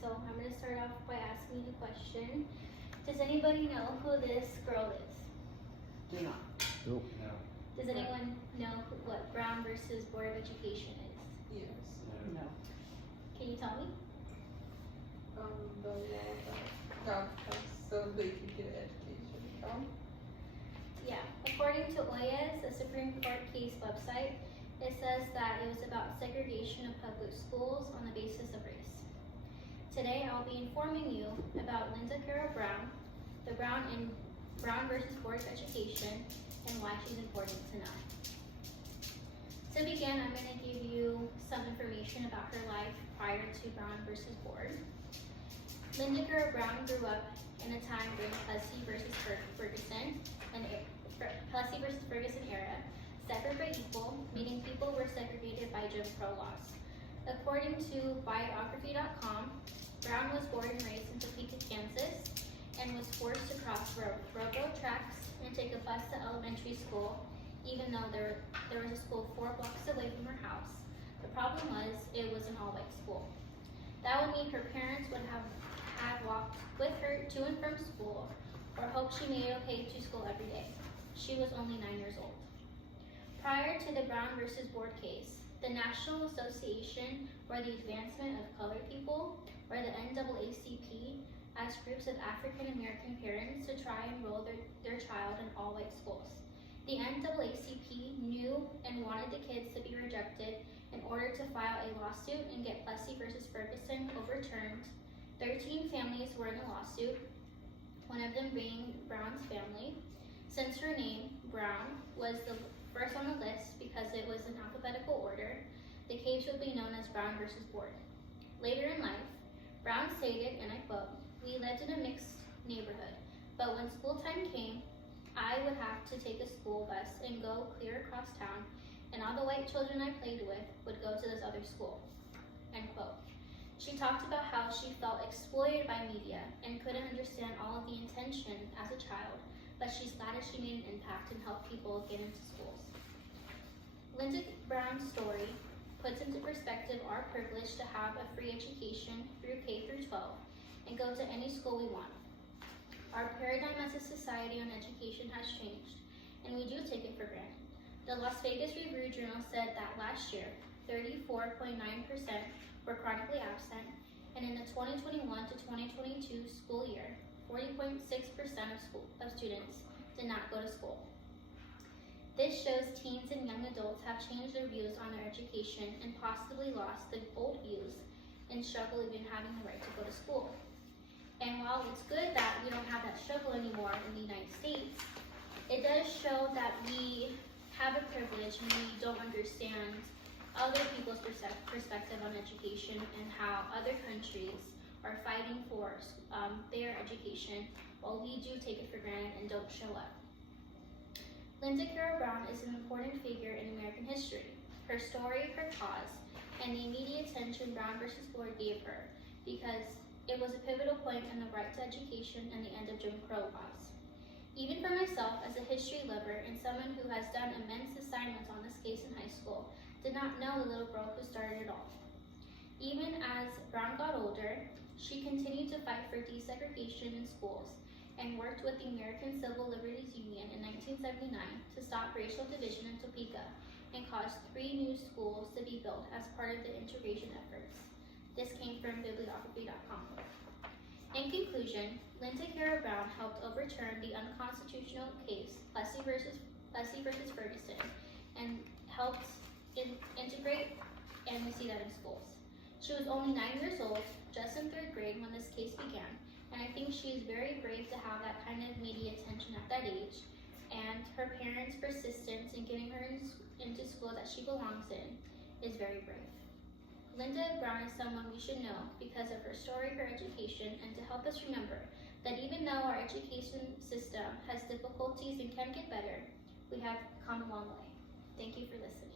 so I'm going to start off by asking you a question. Does anybody know who this girl is? Do not. Nope. No. Does anyone know what Brown versus Board of Education is? Yes. No. No. Can you tell me? The law that God has so they can get education from. Yeah. According to Oyez, the Supreme Court case website, it says that it was about segregation of public schools on the basis of race. Today, I'll be informing you about Linda Carroll Brown, the Brown versus Board of Education, and why she's important to know. To begin, I'm going to give you some information about her life prior to Brown versus Board. Linda Carroll Brown grew up in a time during Plessy versus Ferguson, Plessy versus Ferguson era, separate but equal, meaning people were segregated by Jim Crow laws. According to biography.com, Brown was born and raised in Topeka, Kansas, and was forced to cross railroad tracks and take a bus to elementary school, even though there was a school 4 blocks away from her house. The problem was, it was an all-white school. That would mean her parents would have walked with her to and from school, or hoped she made it okay to school every day. She was only 9 years old. Prior to the Brown versus Board case, the National Association for the Advancement of Colored People, or the NAACP, asked groups of African American parents to try and enroll their child in all-white schools. The NAACP knew and wanted the kids to be rejected in order to file a lawsuit and get Plessy versus Ferguson overturned. 13 families were in the lawsuit, one of them being Brown's family. Since her name, Brown, was the first on the list because it was in alphabetical order, the case would be known as Brown versus Board. Later in life, Brown stated, and I quote, "We lived in a mixed neighborhood, but when school time came, I would have to take a school bus and go clear across town, and all the white children I played with would go to this other school." End quote. She talked about how she felt exploited by media and couldn't understand all of the intention as a child, but she's glad that she made an impact and helped people get into schools. Linda Brown's story puts into perspective our privilege to have a free education through K through 12 and go to any school we want. Our paradigm as a society on education has changed, and we do take it for granted. The Las Vegas Review-Journal said that last year, 34.9% were chronically absent, and in the 2021 to 2022 school year, 40.6% of students did not go to school. This shows teens and young adults have changed their views on their education and possibly lost the old views and struggle even having the right to go to school. And while it's good that we don't have that struggle anymore in the United States, it does show that we have a privilege and we don't understand other people's perspective on education and how other countries are fighting for their education while we do take it for granted and don't show up. Linda Carroll Brown is an important figure in American history. Her story, her cause, and the immediate attention Brown versus Board gave her because it was a pivotal point in the right to education and the end of Jim Crow laws. Even for myself, as a history lover and someone who has done immense assignments on this case in high school, did not know the little girl who started it all. Even as Brown got older, she continued to fight for desegregation in schools and worked with the American Civil Liberties Union in 1979 to stop racial division in Topeka and caused 3 new schools to be built as part of the integration efforts. This came from bibliography.com. In conclusion, Linda Carroll Brown helped overturn the unconstitutional case Plessy versus Ferguson and helped integrate and we see that in schools. She was only 9 years old, just in 3rd grade when this case began, and I think she is very brave to have that kind of media attention at that age, and her parents' persistence in getting her into school that she belongs in is very brave. Linda Brown is someone we should know because of her story, her education, and to help us remember that even though our education system has difficulties and can get better, we have come a long way. Thank you for listening.